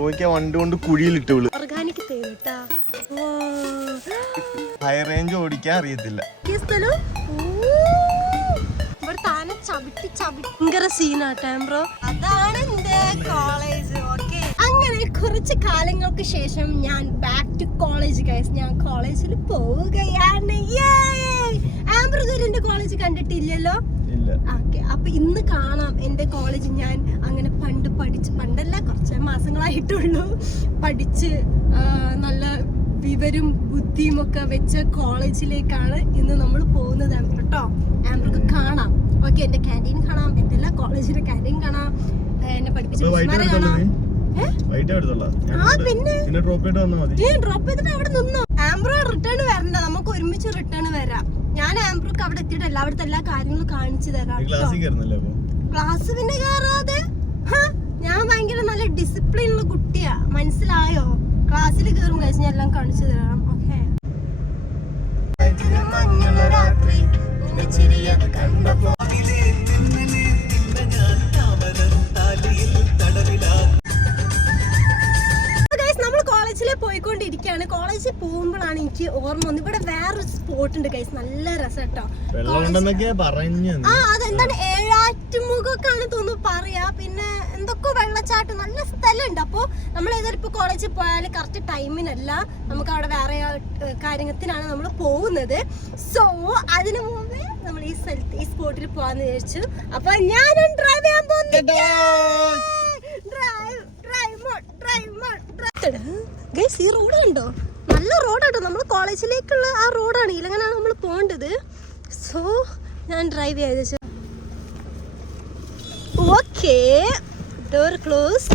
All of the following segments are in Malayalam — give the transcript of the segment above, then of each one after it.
വണ്ടി കൊണ്ട് കുഴിയിലിട്ട് വിളി. ഓർഗാനിക് തേനിട്ടാ. ഹൈ റേഞ്ച് ഓടിക്കാൻ അറിയത്തില്ല. ഭയങ്കര സീനാട്ടാ ബ്രോ. അതാണ് എന്റെ കോളേജ്. ഓക്കെ, അങ്ങനെ കുറച്ച് കാലങ്ങൾക്ക് ശേഷം ഞാൻ ബാക്ക് ടു കോളേജ് ഗൈസ്. ഞാൻ കോളേജിൽ പോവുകയാണ്. ആംബ്രോ എന്റെ കോളേജ് കണ്ടിട്ടില്ലല്ലോ. ഓക്കെ, അപ്പൊ ഇന്ന് കാണാം എന്റെ കോളേജ്. ഞാൻ അങ്ങനെ പണ്ടല്ല കുറച്ച് മാസങ്ങളായിട്ടുള്ളൂ പഠിച്ച് നല്ല വിവരം ബുദ്ധിയും ഒക്കെ വെച്ച കോളേജിലേക്കാണ് ഇന്ന് നമ്മൾ പോകുന്നത് കേട്ടോ. ആംബ്രോക്ക് കാണാം. ഓക്കെ, എന്റെ ക്യാൻറ്റീൻ കാണാം, എന്റെ എല്ലാ കോളേജിലെ ക്യാൻറ്റീൻ കാണാം, എന്നെ പഠിപ്പിച്ച മിസ്മാരെ കാണാം. പിന്നെ ഡ്രോപ്പ് ചെയ്തിട്ട് അവിടെ നിന്നോ. ആംബ്രോ റിട്ടേൺ വരണ്ട, നമുക്ക് ഒരുമിച്ച് റിട്ടേൺ വരാം. ഞാൻ ആംബ്രോക്ക് അവിടെ എത്തിയിട്ട് അവിടുത്തെ എല്ലാ കാര്യങ്ങളും കാണിച്ചു തരാം. ക്ലാസ് പിന്നെ കയറാതെ ഞാൻ ഭയങ്കര നല്ല ഡിസിപ്ലിൻ ഉള്ള കുട്ടിയാ, മനസ്സിലായോ? ക്ലാസ്സിൽ കയറും കഴിച്ച് ഞാൻ എല്ലാം കാണിച്ചു തരാം. ഓക്കെ, പോയിക്കൊണ്ടിരിക്കുകയാണ്. കോളേജിൽ പോകുമ്പോഴാണ് എനിക്ക് ഓർമ്മ വന്നത് ഇവിടെ വേറൊരു സ്പോട്ട് ഉണ്ട് ഗൈസ്, നല്ല രസം കേട്ടോ. അതെന്താണ് ഏഴാറ്റുമുഖക്കാണ് തോന്നുന്നു പറയാ. പിന്നെ എന്തൊക്കെ വെള്ളച്ചാട്ടം, നല്ല സ്ഥലമുണ്ട്. അപ്പോൾ നമ്മൾ ഏതായാലും ഇപ്പൊ കോളേജിൽ പോയാൽ കറക്റ്റ് ടൈമിനല്ല, നമുക്ക് അവിടെ വേറെ കാര്യത്തിനാണ് നമ്മൾ പോകുന്നത്. സോ അതിനു മുമ്പേ നമ്മൾ ഈ സ്ഥലത്ത് ഈ സ്പോട്ടിൽ പോകാന്ന് വിചാരിച്ചു. അപ്പൊ ഞാനും ഡ്രൈവ് ചെയ്യാൻ പോകുന്നു. ഗൈസ്, ഈ റോഡ് കണ്ടോ? നല്ല റോഡാട്ടോ. നമ്മൾ കോളേജിലേക്കുള്ള ആ റോഡാണ്, ഇലങ്ങനാണ് നമ്മൾ പോകേണ്ടത്. സോ ഞാൻ ഡ്രൈവ് ചെയ്ത ഓക്കെ, ഡോർ ക്ലോസ്.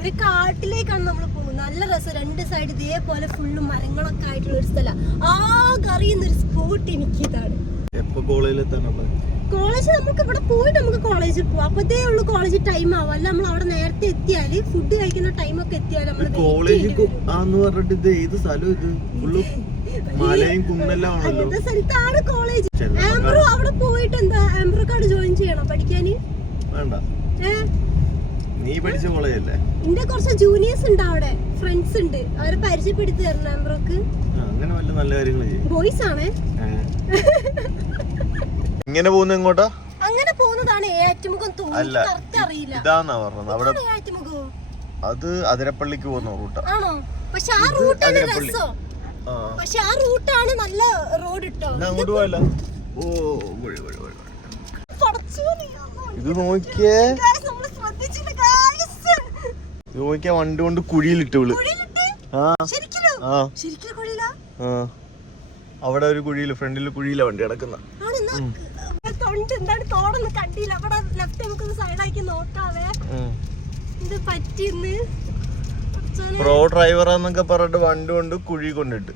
ഒരു കാട്ടിലേക്കാണ് നമ്മൾ പോകുന്നത്. നല്ല രസം. രണ്ട് സൈഡ് ഇതേപോലെ ഫുള്ള് മരങ്ങളൊക്കെ ആയിട്ടുള്ള ഒരു സ്ഥലം. ആകെ അറിയുന്നൊരു സ്പോട്ട് എനിക്ക് ഇതാണ്. കോളേജ് നമുക്ക് ഇവിടെ പോയിട്ട് നമുക്ക് കോളേജിൽ പോവാം. അപ്പത്തേ ഉള്ളു കോളേജ് ടൈം ആവും. അല്ല നമ്മൾ അവിടെ നേരത്തെ എത്തിയാല് ഫുഡ് കഴിക്കുന്ന ടൈമൊക്കെ എത്തിയാല് അങ്ങനത്തെ സ്ഥലത്താണ് കോളേജ്. ആംബ്രോ അവിടെ പോയിട്ട് എന്താ ആംബ്രോ കാർഡ് ജോയിൻ ചെയ്യണം പഠിക്കാന്? എന്റെ കുറച്ച് ജൂനിയേഴ്സ് ഉണ്ട് അവിടെ, ഫ്രണ്ട്സ് ഉണ്ട്, അവരെ പരിചയപ്പെടുത്തി തരണം ആംബ്രോക്ക്. ബോയ്സ് ആണ്. ഇങ്ങനെ പോകുന്ന എങ്ങോട്ടാ? അങ്ങനെ പോകുന്നതാണ് ഏറ്റുമുഖം തോന്നുന്നു. കറക്റ്റ് അറിയില്ല. ഇതാന്നാ പറഞ്ഞത്. അവിടെ അത് അതിരപ്പള്ളിക്ക് പോകുന്ന റൂട്ടാ. ആണോ? പക്ഷെ ആ റൂട്ടാണ് രസം. പക്ഷെ ആ റൂട്ടാണ് നല്ല റോഡ് ഇട്ടോ. അങ്ങോട്ട് പോയല്ല. ഓ, ഇത് നോക്കിയേ, വണ്ടി കൊണ്ട് കുഴിയിലിട്ട് വിളി. അവിടെ ഒരു കുഴിയില്, ഫ്രണ്ടില് കുഴിയില വണ്ടി കിടക്കുന്ന. കണ്ടില്ല. അവിടെ ലെഫ്റ്റ് നമുക്കൊന്ന് സൈഡാക്കി നോക്കാവേ. ഇത് പറ്റിന്ന് പ്രോ ഡ്രൈവറാന്നൊക്കെ പറഞ്ഞിട്ട് വണ്ടി കൊണ്ട് കുഴി കൊണ്ടിട്ട്.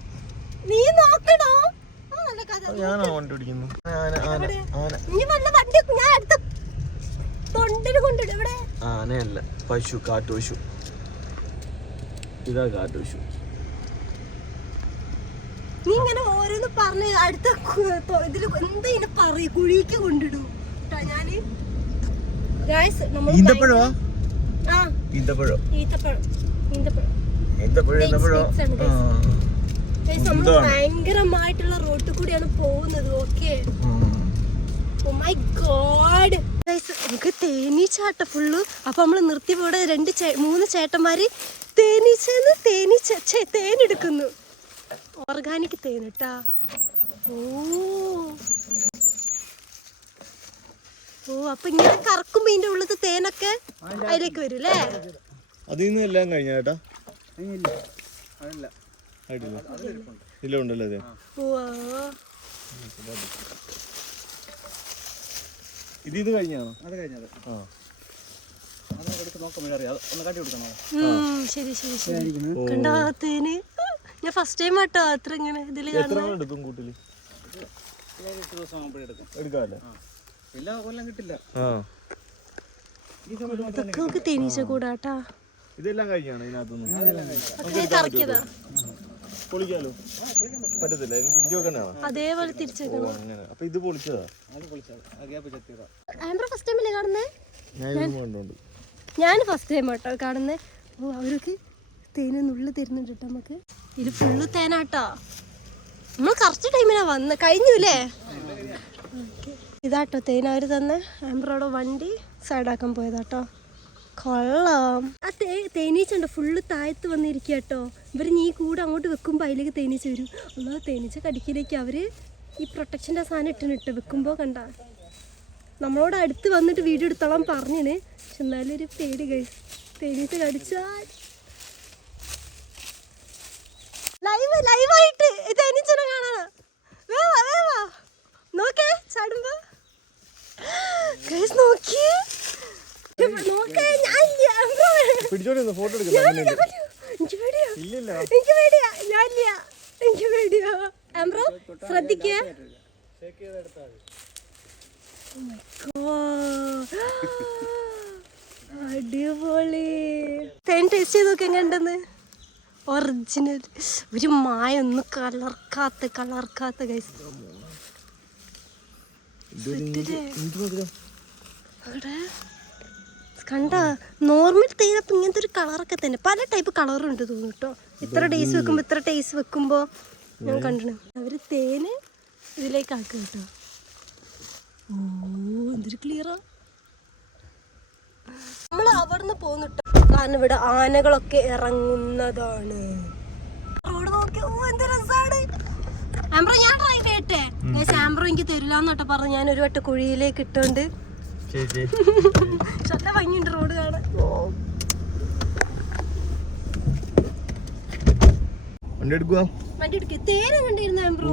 നീ നോക്കണോ? ഞാനാ വണ്ടി ഓടിക്കുന്നു. ആനയല്ല, പശു, കാട്ടുപശു. ഇതാ കാട്ടുപശു. നീ ഇങ്ങനെ ഓരോന്ന് പറഞ്ഞ് അടുത്ത ഇതില് എന്താ ഇങ്ങനെ പറയ കുഴിക്ക് കൊണ്ടിടും. ഞാന് ഭയങ്കരമായിട്ടുള്ള റോഡിൽ കൂടിയാണ് പോകുന്നത്. ഓക്കെ, ഓ മൈ ഗോഡ് നമുക്ക് തേനീച്ചാട്ട ഫുള്ള്. അപ്പൊ നമ്മള് നിർത്തി പോടെ 2-3 ചേട്ടന്മാര് തേനെടുക്കുന്നു. ഓർഗാനിക് തേനിട്ടാ. ഓ, അപ്പൊ ഇങ്ങനെ കറക്കുമ്പോ ഇതിന്റെ ഉള്ളത്തെ തേനൊക്കെ അതിലേക്ക് വരും അല്ലേ? അതിന്ന് എല്ലാം കഴിഞ്ഞ ചേട്ടാ? ഇതിലുണ്ടല്ലോ. ഇത് കഴിഞ്ഞാണോ? അത് കഴിഞ്ഞത്. ശരി ശരി ശരി. കണ്ടോ തേന്? ഞാൻ ഫസ്റ്റ് ടൈം ആട്ടോ അത്ര ഇങ്ങനെ ഇതില് കാണുന്നത്. ഇതൊക്കെ നമുക്ക് തേനീച്ച കൂടാട്ടാ. ഇതെല്ലാം കഴിഞ്ഞാണ് ഇതിനകത്തൊന്നും കറക്കിയതാ. പൊളിക്കാലോ? പറ്റത്തില്ല, തിരിച്ചു വെക്കണ്ടാണ്. അതേപോലെ തിരിച്ചു വെക്കണം. അപ്പൊ ഇത് പൊളിച്ചതാ. ആംബ്രോ ഫസ്റ്റ് ടൈമല്ലേ കാണുന്നേ? ഞാൻ ഫസ്റ്റ് ടൈം കേട്ടോ കാണുന്നത്. ഓ അവർക്ക് തേന് നുള്ളി തരുന്നുണ്ട് കേട്ടോ നമുക്ക്. ഇത് ഫുള്ള് തേനാട്ടോ. നമ്മൾ കറക്റ്റ് ടൈമിനാ വന്ന് കഴിഞ്ഞൂല്ലേ. ഇതാട്ടോ തേൻ അവർ തന്നെ. ആംബ്രോടെ വണ്ടി സൈഡാക്കാൻ പോയതാട്ടോ. കൊള്ളാം. ആ തേനീച്ചുണ്ട് ഫുള്ള് താഴത്ത് വന്നിരിക്കുക കേട്ടോ. ഇവർ നീ കൂടെ അങ്ങോട്ട് വെക്കുമ്പോൾ അതിലേക്ക് തേനീച്ച വരും. ഒന്നാ തേനീച്ച കടിക്കിലേക്ക് അവർ ഈ പ്രൊട്ടക്ഷൻ്റെ സാധനം ഇട്ടിട്ട് വെക്കുമ്പോൾ കണ്ട നമ്മളോട് അടുത്ത് വന്നിട്ട് വീഡിയോ എടുത്തോളാൻ പറഞ്ഞിന്. പക്ഷെ എന്നാലും ഒരു പേടി ഗൈസ്, തേനീച്ച കടിച്ചാൽ ലൈവായിട്ട് തേനീച്ചനെ കാണാനാ. വേവാ വേവാ നോക്കേ ചാടുമ്പോ ഗൈസ് നോക്കിയേ നോക്കേ. ആംബ്രോ ശ്രദ്ധിക്കേ. അടിപൊളി. തേൻ ടേസ്റ്റ് ചെയ്ത് നോക്കി എങ്ങനെയുണ്ടെന്ന്. ഒറിജിനൽ ഒരു മായ ഒന്നും കളർക്കാത്ത ഗൈസ്. കണ്ട നോർമൽ തേനപ്പം ഇങ്ങനത്തെ ഒരു കളറൊക്കെ തന്നെ. പല ടൈപ്പ് കളറുണ്ട് തോന്നുന്നു കേട്ടോ. ഇത്ര ഡേയ്സ് വെക്കുമ്പോൾ ഇത്ര ടേസ്റ്റ് വെക്കുമ്പോൾ ഞാൻ കണ്ടിട്ടുണ്ട്. അവർ തേന് ഇതിലേക്ക് ആക്കുക കേട്ടോ. ഓ എന്തൊരു ക്ലിയറാ. നമ്മൾ അവിടുന്ന് പോന്നിട്ടോ. കാരണം ഇവിടെ ആനകളൊക്കെ ഇറങ്ങുന്നതാണ്. റോഡ് നോക്കി. ഓ എന്ത് രസാണ്. ആംബ്രോ ഞാൻ ട്രൈ ചെയ്യട്ടെ. ആംബ്രോ എനിക്ക് തരില്ലാന്നോട്ടെ പറഞ്ഞു. ഞാൻ ഒരു വട്ടം കുഴിയിലേക്ക് ഇട്ടോണ്ട് നല്ല ഭംഗിയുണ്ട് റോഡ് കാണാൻ. വണ്ടി എടുക്കുക. വണ്ടി എടുക്കുക. തേന കണ്ടിരുന്നു ആംബ്രോ.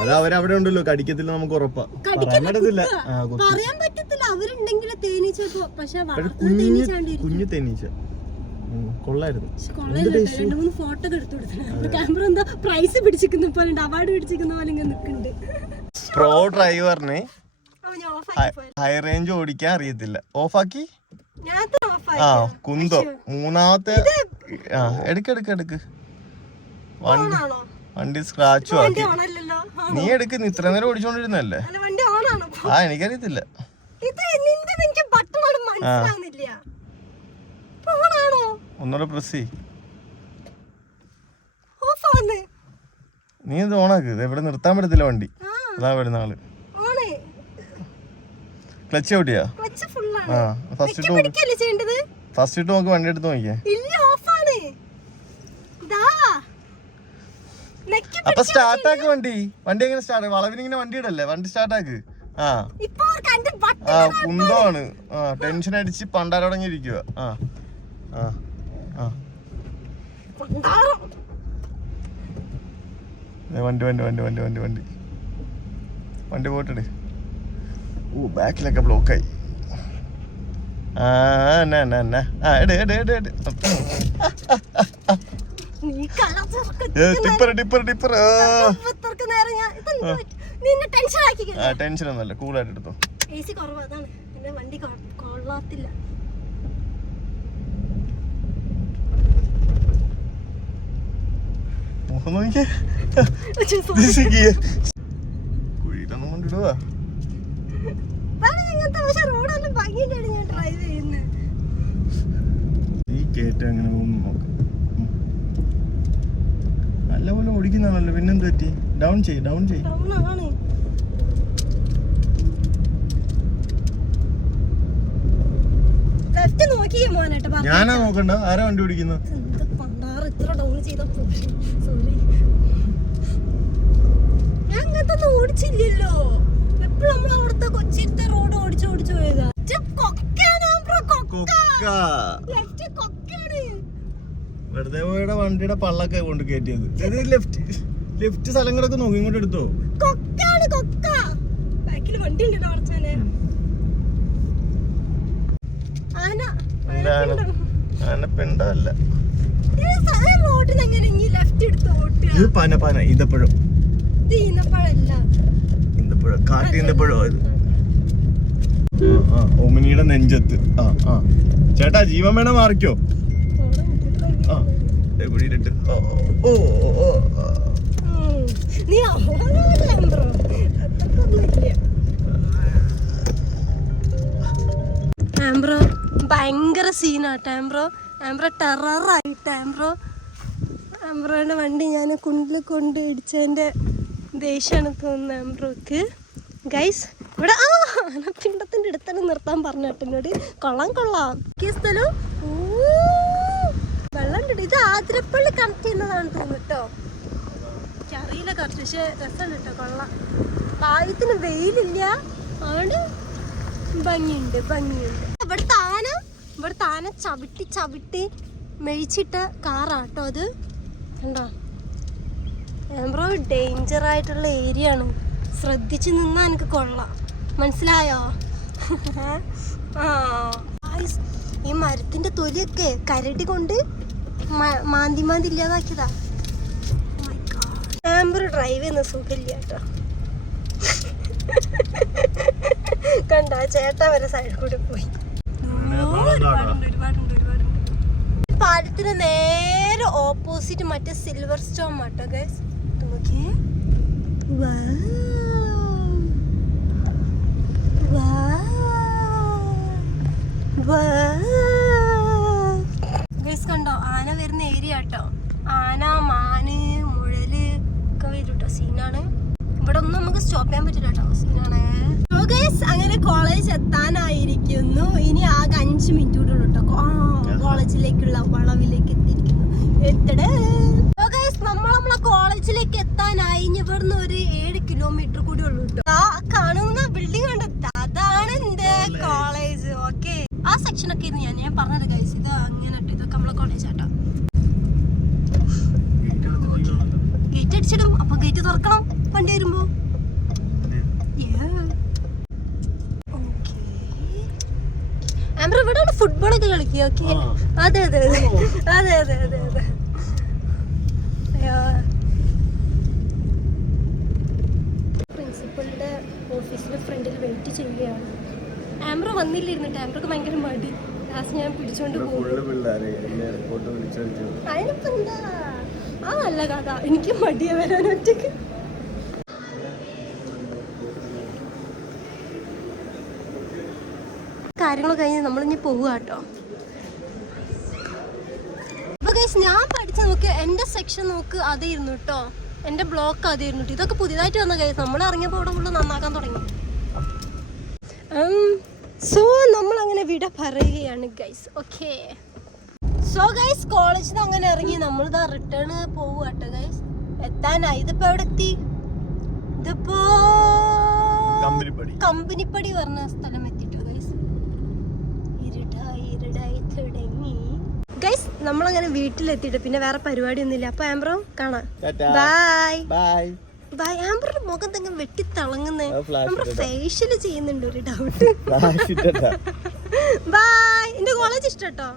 അത് അവരവിടെ ഉണ്ടല്ലോ, കടിക്കത്തില്ല നമുക്ക് ഉറപ്പാ. പറയാൻ പറ്റത്തില്ല അവരുണ്ടെങ്കിൽ തേനീച്ച. പക്ഷെ കുഞ്ഞു തേനീച്ച കൊള്ളായിരുന്നു. 2-3 ഫോട്ടോ എടുത്തു കൊടുത്തു. ക്യാമറ എന്താ പ്രൈസ് പിടിച്ചിരിക്കുന്ന പോലെ, അവാർഡ് പിടിച്ചിരിക്കുന്ന പോലെ ഇങ്ങനെ നിൽക്കുന്നുണ്ട്. പ്രോ ഡ്രൈവറിന് ഹൈ റേഞ്ച് ഓടിക്കാൻ അറിയത്തില്ല. ഓഫാക്കി ആ കുന്തോ മൂന്നാമത്തെ എടുക്ക് വണ്ടി സ്ക്രാച്ചും ആക്കി. നീ എടുക്ക്. നീ ഇത്ര നേരം ഓടിച്ചോണ്ടിരുന്നല്ലേ. ആ എനിക്കറിയത്തില്ല. ഒന്നുകൂടെ പ്രസ് ചെയ്. നീ ഇത് ഓണാക്ക്. ഇത് എവിടെ നിർത്താൻ പറ്റത്തില്ല വണ്ടി. അതാ വരുന്ന ആള്. ക്ലച്ച് ഔട്ടിയാ? ആ ഫസ്റ്റ് ഇട്ട് നോക്ക്. വണ്ടി എടുത്ത് നോക്കിയേ. അപ്പൊ സ്റ്റാർട്ടാക്ക് വണ്ടി. വണ്ടി എങ്ങനെ സ്റ്റാർട്ട്? വളവിനിങ്ങനെ വണ്ടി ഇടല്ലേ. വണ്ടി സ്റ്റാർട്ടാക്ക്. ആ കുന്തമാണ്. ആ ടെൻഷൻ അടിച്ച് പണ്ടാരടങ്ങിയിരിക്കുക. ആ ആ ആ വണ്ടി വണ്ടി വണ്ടി വണ്ടി വണ്ടി വണ്ടി വണ്ടി പോയിട്ടേ. ഓ ബാക്കിലൊക്കെ ബ്ലോക്കായി. ടെൻഷൻ ഒന്നുമല്ല, കൂളായിട്ട് എടുത്തോ. കുഴിയിലൊന്നും കൊണ്ടിടുവാ. ഈ കേറ്റം അങ്ങനെ പോകുന്നു നോക്കാം. നല്ലപോലെ ഓടിക്കുന്നതാണല്ലോ. പിന്നെന്ത് പറ്റി? ഡൗൺ ചെയ്യ്. ഞാനാ നോക്കണ്ട. ആരാ വണ്ടി ഓടിക്കുന്നത്? അങ്ങനത്തെ ഓടിച്ചില്ലല്ലോ. എപ്പോഴും നമ്മൾ അവിടുത്തെ കൊച്ചിത്തെ റോഡ് ഓടിച്ചു പോയതാ. വെറുതെ പോയുടെ വണ്ടിയുടെ പള്ളൊക്കെ കൊണ്ട് കയറ്റിയത്. ലെഫ്റ്റ് സ്ഥലങ്ങളൊക്കെ നോക്കി ഇങ്ങോട്ട് എടുത്തോ. ആനപ്പെണ്ടല്ല. പന ഈന്തപ്പഴം. കാട്ടീന്തപ്പഴോ ഇത്? ഓമിനിയുടെ നെഞ്ചത്ത്. ചേട്ടാ ജീവൻ വേണ മാറിക്കോ. കുഴിയിലിട്ട്. ആംബ്രോ ഭയങ്കര സീനാട്ടോ. ആംബ്രോ ടെററായിട്ട്. ആംബ്രോയുടെ വണ്ടി ഞാൻ കുണ്ടിൽ കൊണ്ട് ഇടിച്ചതിൻ്റെ ദേഷ്യമാണ് തോന്നുന്നത് ആംബ്രോക്ക്. ഗൈസ് ഇവിടെ ആനപ്പിണ്ടത്തിൻ്റെ അടുത്തന്നെ നിർത്താൻ പറഞ്ഞു കേട്ടോ എന്നോട്. കൊള്ളാം സ്ഥലം. വെള്ളം ഉണ്ട്. ഇത് ആതിരപ്പള്ളി കണക്ട് ചെയ്യുന്നതാണ് തോന്നുന്നു കേട്ടോ. എനിക്കറിയില്ല കുറച്ച്, പക്ഷെ രസമുണ്ട് കേട്ടോ. കൊള്ളാം. പായത്തിന് വെയിലില്ല, ആണ് ഭംഗിയുണ്ട്. ഇവിടുത്തെ ആന ചവിട്ടി മെഴിച്ചിട്ട കാറാട്ടോ അത്. കണ്ടോ? ആംബ്രോ ഡേഞ്ചർ ആയിട്ടുള്ള ഏരിയ ആണ്. ശ്രദ്ധിച്ചു നിന്നാ എനിക്ക് കൊള്ളാം. മനസ്സിലായോ? ഈ മരത്തിന്റെ തൊലിയൊക്കെ കരടി കൊണ്ട് മാന്തി ഇല്ലാതാക്കിയതാ. ആംബ്രോ ഡ്രൈവ് ചെയ്യുന്ന സുഖമില്ല കേട്ടോ. കണ്ട ചേട്ടാ വരെ സൈഡിൽ കൂടെ പോയി. ഒരുപാടുണ്ട്. പാലത്തിന് നേരെ ഓപ്പോസിറ്റ് മറ്റേ സിൽവർ സ്റ്റോം ആട്ടോ ഗൈസ്. നോക്കിയേ. ഗൈസ് കണ്ടോ? ആന വരുന്ന ഏരിയ കേട്ടോ. ആന, മാന്, മുഴല് ഒക്കെ വരും കേട്ടോ. സീനാണ്. ഇവിടെ ഒന്നും നമുക്ക് സ്റ്റോപ്പ് ചെയ്യാൻ പറ്റില്ല കേട്ടോ. സീനാണ്. അങ്ങനെ കോളേജ് എത്താനായിരിക്കുന്നു. ഇനി ആകെ 5 മിനിറ്റ് കൂടെ ഉള്ളൂ കേട്ടോ. കോളേജിലേക്കുള്ള വളവിലേക്ക് എത്തിയിരിക്കുന്നു. നമ്മളെ കോളേജിലേക്ക് എത്താനായി. ഇനി ഇവിടുന്ന് ഒരു 7 കിലോമീറ്റർ കൂടി ഉള്ളൂ കേട്ടോ. ആ കാണുന്ന ബിൽഡിംഗ് കണ്ടെത്താ, അതാണ് എന്റെ കോളേജ്. ഓക്കെ, ആ സെക്ഷൻ ഒക്കെ ഇരുന്ന് ഞാൻ പറഞ്ഞത് ഗൈസ്. ഇത് അങ്ങനെ ഇതൊക്കെ നമ്മളെ കോളേജ് കേട്ടോ. ഗേറ്റ് അടിച്ചിടും. അപ്പൊ ഗേറ്റ് തുറക്കണം വണ്ടി വരുമ്പോ. ഇവിടെ ഫുട്ബോളൊക്കെ കളിക്കുക. ഓക്കെ, അതെ. പ്രിൻസിപ്പളിന്റെ ഓഫീസിന്റെ ഫ്രണ്ടിൽ വെയിറ്റ് ചെയ്യുകയാണ്. ആംബ്രോ വന്നില്ലായിരുന്നു. ആംബ്രോക്ക് ഭയങ്കര മടി. ലാസ്റ്റ് ഞാൻ പിടിച്ചോണ്ട് പോകും. അതിനിപ്പോ എന്താ, ആ നല്ല കഥ. എനിക്ക് മടിയാ വരാൻ ഒറ്റക്ക്. കാര്യങ്ങൾ കഴിഞ്ഞ് നമ്മളിനി പോവുക കേട്ടോ. അപ്പൊ ഗൈസ് ഞാൻ പഠിച്ച നോക്ക്, എന്റെ സെക്ഷൻ നോക്ക് അതായിരുന്നു കേട്ടോ. എന്റെ ബ്ലോക്ക് അതായിരുന്നു. ഇതൊക്കെ പുതിയതായിട്ട് വന്ന ഗൈസ്. നമ്മൾ ഇറങ്ങിയപ്പോൾ ഇവിടെ ഫുള്ള് നന്നാക്കാൻ തുടങ്ങി. സോ നമ്മൾ അങ്ങനെ വിട പറയുകയാണ് ഗൈസ്. ഓക്കെ, സോ ഗൈസ് കോളേജിൽ നിന്ന് അങ്ങനെ ഇറങ്ങി നമ്മളിതാ റിട്ടേൺ പോവുക കേട്ടോ ഗൈസ്. എത്താനായി. ഇതിപ്പോ എവിടെ എത്തി? ഇതിപ്പോ കമ്പനിപ്പടി പറഞ്ഞ സ്ഥലം എത്തിട്ടോ ഗൈസ്. ഇരുടായി തുടങ്ങി ഗൈസ്. നമ്മളങ്ങനെ വീട്ടിലെത്തിയിട്ട് പിന്നെ വേറെ പരിപാടി ഒന്നുമില്ല. അപ്പൊ ആംബ്രോ കാണാം. ബൈ. ആംബ്രോയുടെ മുഖം തന്നെ വെട്ടി തിളങ്ങുന്നേ. ആംബ്രോ ഫേഷ്യല് ചെയ്യുന്നുണ്ട്. ഒരു ഡൗട്ട്. ബൈ. എന്റെ കോളേജ് ഇഷ്ടട്ടോ.